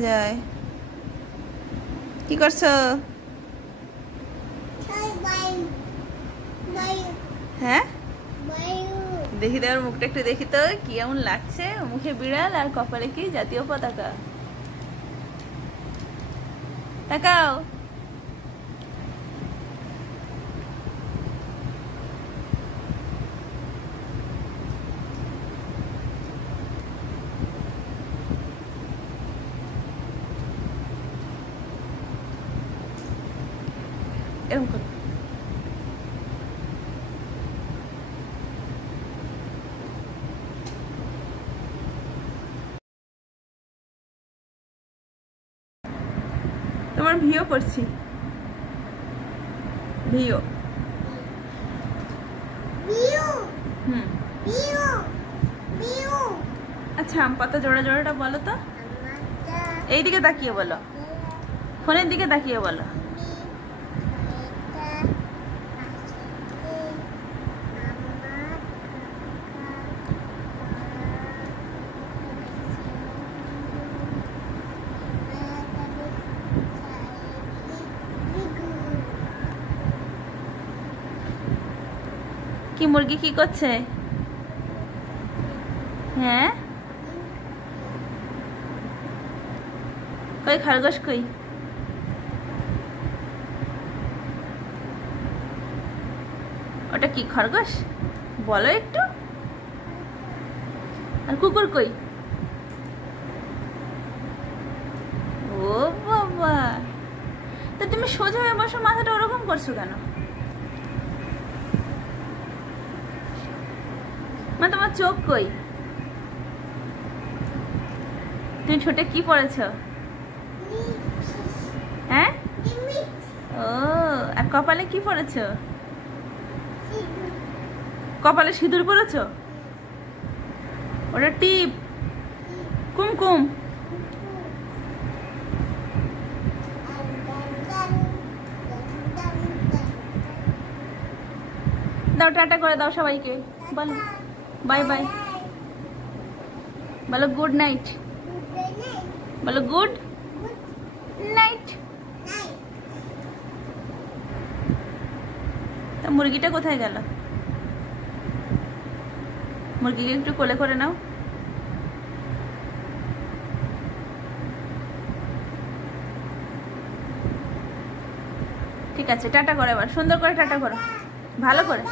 যায় কি করছো? হ্যাঁ দেখি তো মুখটা একটু দেখি তো কি এমন লাগছে। মুখে বিড়াল আর কপালে কি জাতীয় পতাকা। তাকাও। এরকম করো। তোমার ভিও করছি, ভিও। আচ্ছা আম পাতা জোড়া জোড়াটা বলো তো। এইদিকে তাকিয়ে বলো, ফোনের দিকে তাকিয়ে বলো। কি মুরগি কি করছে? হ্যাঁ কই খরগোশ কই? ওটা কি খরগোশ বলো একটু। আর কুকুর কই? ও বাবা, তো তুমি সোজা হয়ে বসো, মাথাটা ওরকম করছো কেন? মা তোমার চোখ কই? তুমি ঠোঁটে কি পরেছো? হ্যাঁ ও, আর কপালে কি পরেছো? কপালে সিঁদুর পরেছো? ওটা টিপ, কুমকুম। দাও টাটা করে দাও সবাইকে, বলো বাই বাই, বলো গুড নাইট, বলো গুড নাইট। তা মুরগিটা কোথায় গেল? মুরগিকে একটু কোলে করে নাও। ঠিক আছে টাটা করো, এবার সুন্দর করে টাটা করো, ভালো করে।